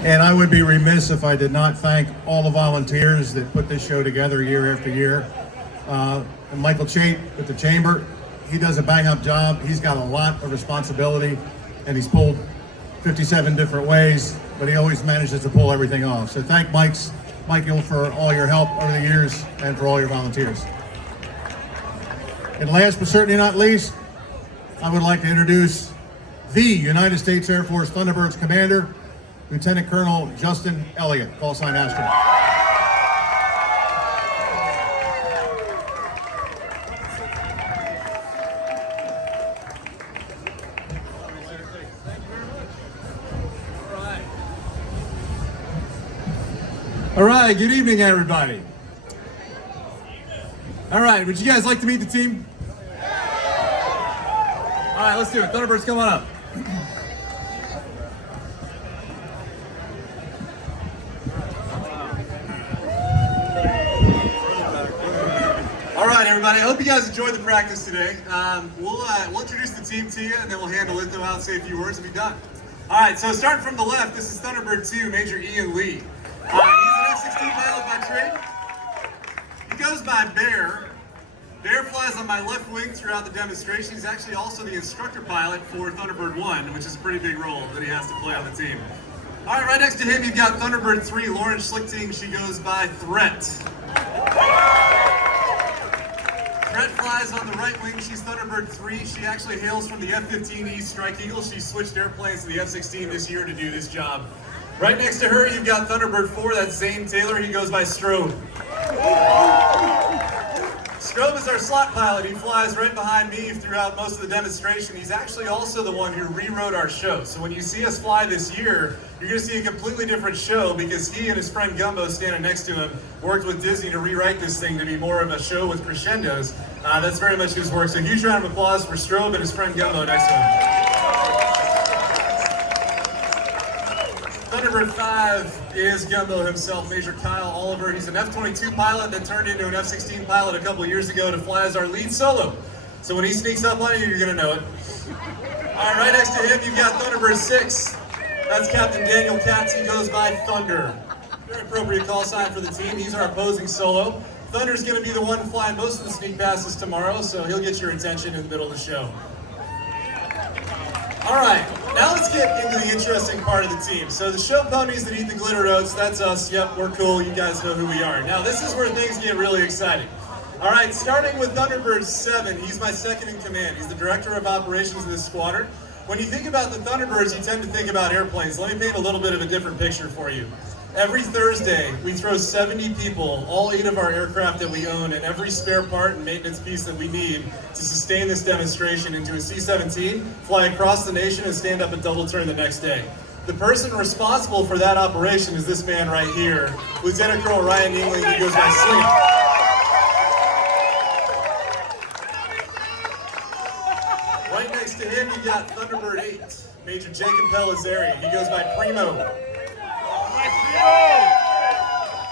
And I would be remiss if I did not thank all the volunteers that put this show together year after year. And Michael Chait at the Chamber, he does a bang-up job. He's got a lot of responsibility, and he's pulled 57 different ways, but he always manages to pull everything off. So thank Michael for all your help over the years and for all your volunteers. And last but certainly not least, I would like to introduce the United States Air Force Thunderbirds Commander, Lieutenant Colonel Justin Elliott, Callsign Astronaut. All right, good evening, everybody. All right, would you guys like to meet the team? All right, let's do it. Thunderbirds, come on up. All right, everybody, I hope you guys enjoyed the practice today. We'll introduce the team to you, and then we'll hand Elliott out, say a few words, and be done. All right, so starting from the left, this is Thunderbird 2, Major Ian Lee. He's an F-16 pilot by trade. He goes by Bear. Bear flies on my left wing throughout the demonstration. He's actually also the instructor pilot for Thunderbird 1, which is a pretty big role that he has to play on the team. All right, right next to him, you've got Thunderbird 3, Lauren Schlichting. She goes by Threat. Threat flies on the right wing. She's Thunderbird 3. She actually hails from the F-15E Strike Eagle. She switched airplanes to the F-16 this year to do this job. Right next to her, you've got Thunderbird 4, that's Zane Taylor. He goes by Strobe. Strobe is our slot pilot. He flies right behind me throughout most of the demonstration. He's actually also the one who rewrote our show. So when you see us fly this year, you're going to see a completely different show because he and his friend Gumbo standing next to him worked with Disney to rewrite this thing to be more of a show with crescendos. That's very much his work. So huge round of applause for Strobe and his friend Gumbo next to him. Thunderbird 5 is Gumbo himself, Major Kyle Oliver. He's an F-22 pilot that turned into an F-16 pilot a couple years ago to fly as our lead solo. So when he sneaks up on you, you're going to know it. All right, right next to him, you've got Thunderbird 6. That's Captain Daniel Katz. He goes by Thunder. Very appropriate call sign for the team. He's our opposing solo. Thunder's going to be the one flying most of the sneak passes tomorrow, so he'll get your attention in the middle of the show. All right, now let's get into the interesting part of the team. So the show ponies that eat the glitter oats, that's us. Yep, we're cool. You guys know who we are. Now this is where things get really exciting. All right, starting with Thunderbird 7, he's my second in command. He's the director of operations of this squadron. When you think about the Thunderbirds, you tend to think about airplanes. Let me paint a little bit of a different picture for you. Every Thursday, we throw 70 people, all 8 of our aircraft that we own, and every spare part and maintenance piece that we need to sustain this demonstration into a C-17, fly across the nation, and stand up and double turn the next day. The person responsible for that operation is this man right here, Lieutenant Colonel Ryan Yingling. He goes by Sling. Right next to him, you got Thunderbird 8, Major Jacob Pellizzari. He goes by Primo.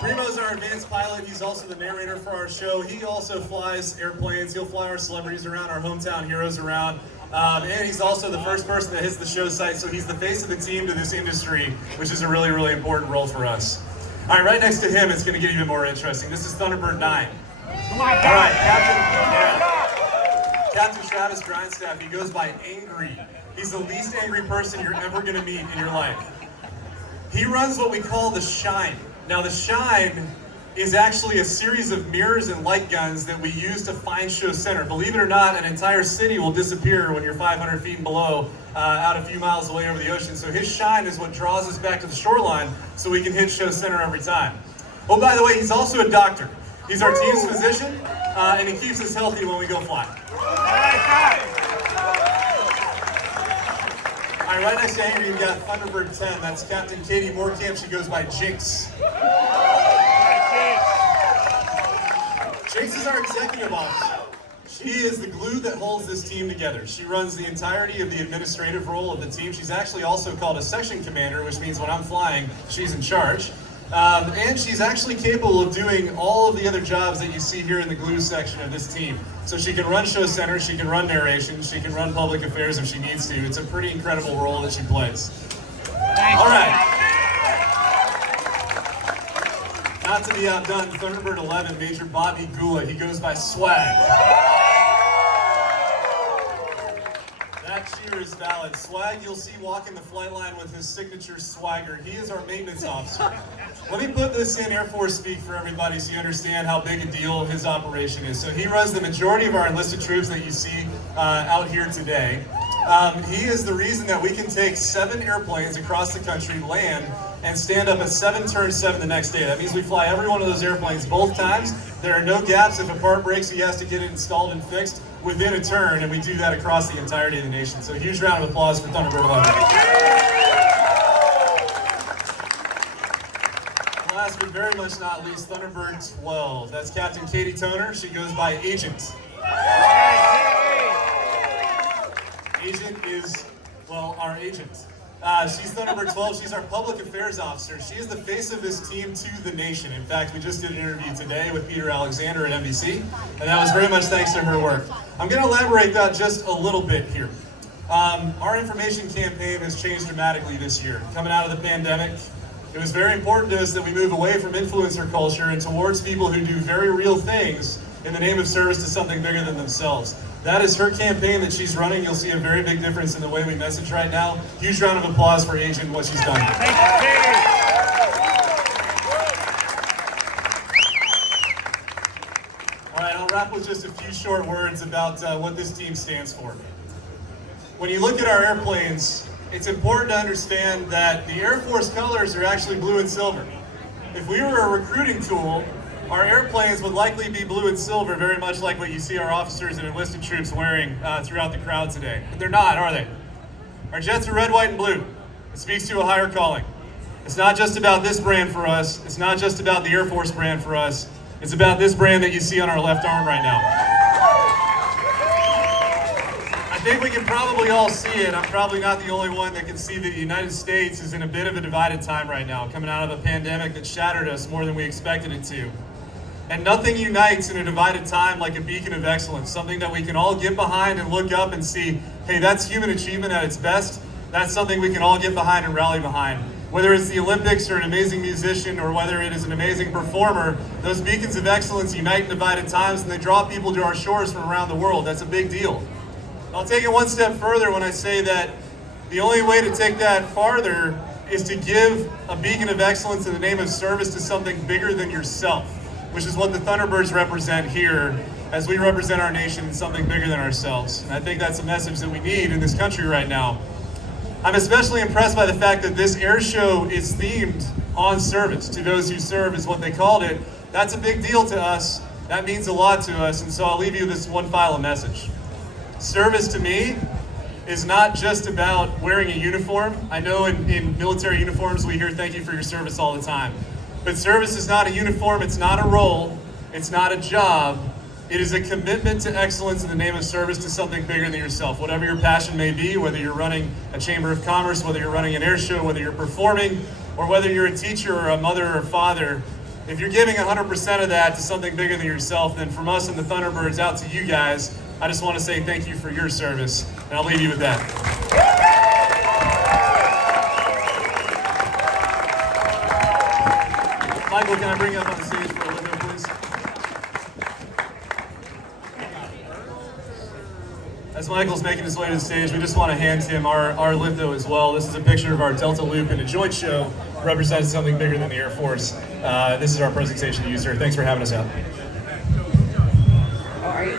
Primo's our advanced pilot. He's also the narrator for our show. He also flies airplanes. He'll fly our celebrities around, our hometown heroes around. And he's also the first person that hits the show site, so he's the face of the team to this industry, which is a really, really important role for us. All right, right next to him, it's going to get even more interesting. This is Thunderbird 9. All right, Captain Travis Grindstaff. He goes by Angry. He's the least angry person you're ever going to meet in your life. He runs what we call the Shine. Now the Shine is actually a series of mirrors and light guns that we use to find show center. Believe it or not, an entire city will disappear when you're 500 feet and below, out a few miles away over the ocean. So his Shine is what draws us back to the shoreline so we can hit show center every time. Oh, by the way, he's also a doctor. He's our team's physician, and he keeps us healthy when we go fly. All right, right next to Angry, you've got Thunderbird 10. That's Captain Katie Moorkamp. She goes by Jinx. Jinx is our executive officer. She is the glue that holds this team together. She runs the entirety of the administrative role of the team. She's actually also called a section commander, which means when I'm flying, she's in charge. And she's actually capable of doing all of the other jobs that you see here in the glue section of this team. So she can run show center, she can run narration, she can run public affairs if she needs to. It's a pretty incredible role that she plays. All right. not to be outdone, Thunderbird 11, Major Bobby Gula. He goes by Swag. That cheer is valid. Swag, you'll see walking the flight line with his signature swagger. He is our maintenance officer. Let me put this in Air Force speak for everybody so you understand how big a deal his operation is. So he runs the majority of our enlisted troops that you see out here today. He is the reason that we can take 7 airplanes across the country, land, and stand up at 7 turn 7 the next day. That means we fly every one of those airplanes both times. There are no gaps. If a part breaks, he has to get it installed and fixed within a turn, and we do that across the entirety of the nation. So a huge round of applause for Thunderbird 11. Last but very much not least, Thunderbird 12. That's Captain Katie Toner. She goes by Agent. Agent is, well, our agent. She's Thunderbird 12. She's our public affairs officer. She is the face of this team to the nation. In fact, we just did an interview today with Peter Alexander at NBC, and that was very much thanks to her work. I'm going to elaborate that just a little bit here. Our information campaign has changed dramatically this year. Coming out of the pandemic, it was very important to us that we move away from influencer culture and towards people who do very real things in the name of service to something bigger than themselves. That is her campaign that she's running. You'll see a very big difference in the way we message right now. Huge round of applause for Agent and what she's done. Thank you, Katie. All right, I'll wrap with just a few short words about what this team stands for. When you look at our airplanes, it's important to understand that the Air Force colors are actually blue and silver. If we were a recruiting tool, our airplanes would likely be blue and silver, very much like what you see our officers and enlisted troops wearing throughout the crowd today. But they're not, are they? Our jets are red, white, and blue. It speaks to a higher calling. It's not just about this brand for us. It's not just about the Air Force brand for us. It's about this brand that you see on our left arm right now. I think we can probably all see it. I'm probably not the only one that can see that the United States is in a bit of a divided time right now, coming out of a pandemic that shattered us more than we expected it to. And nothing unites in a divided time like a beacon of excellence, something that we can all get behind and look up and see, hey, that's human achievement at its best. That's something we can all get behind and rally behind. Whether it's the Olympics or an amazing musician or whether it is an amazing performer, those beacons of excellence unite in divided times and they draw people to our shores from around the world. That's a big deal. I'll take it one step further when I say that the only way to take that farther is to give a beacon of excellence in the name of service to something bigger than yourself, which is what the Thunderbirds represent here as we represent our nation in something bigger than ourselves. And I think that's a message that we need in this country right now. I'm especially impressed by the fact that this air show is themed on service. To those who serve is what they called it. That's a big deal to us. That means a lot to us. And so I'll leave you this one final message. Service to me is not just about wearing a uniform. I know in military uniforms we hear thank you for your service all the time. But service is not a uniform, it's not a role, it's not a job. It is a commitment to excellence in the name of service to something bigger than yourself. Whatever your passion may be, whether you're running a chamber of commerce, whether you're running an air show, whether you're performing, or whether you're a teacher or a mother or father, if you're giving 100% of that to something bigger than yourself, then from us and the Thunderbirds out to you guys, I just want to say thank you for your service, and I'll leave you with that. Michael, can I bring you up on the stage for a little bit, please? As Michael's making his way to the stage, we just want to hand him our litho as well. This is a picture of our Delta Loop in a joint show, represents something bigger than the Air Force. This is our presentation to you, sir. Thanks for having us out. All right.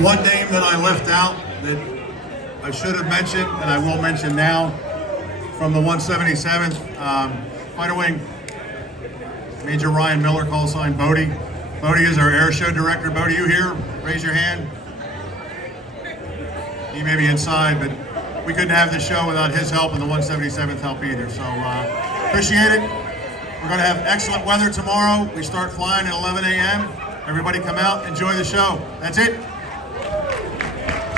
One name that I left out that I should have mentioned, and I will mention now, from the 177th, Fighter Wing, Major Ryan Miller, Callsign Bodie. Bodie is our air show director. Bodie, you here? Raise your hand. He may be inside, but we couldn't have this show without his help and the 177th help either. So appreciate it. We're going to have excellent weather tomorrow. We start flying at 11 a.m. Everybody come out, enjoy the show. That's it.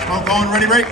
Smoke on, ready, break.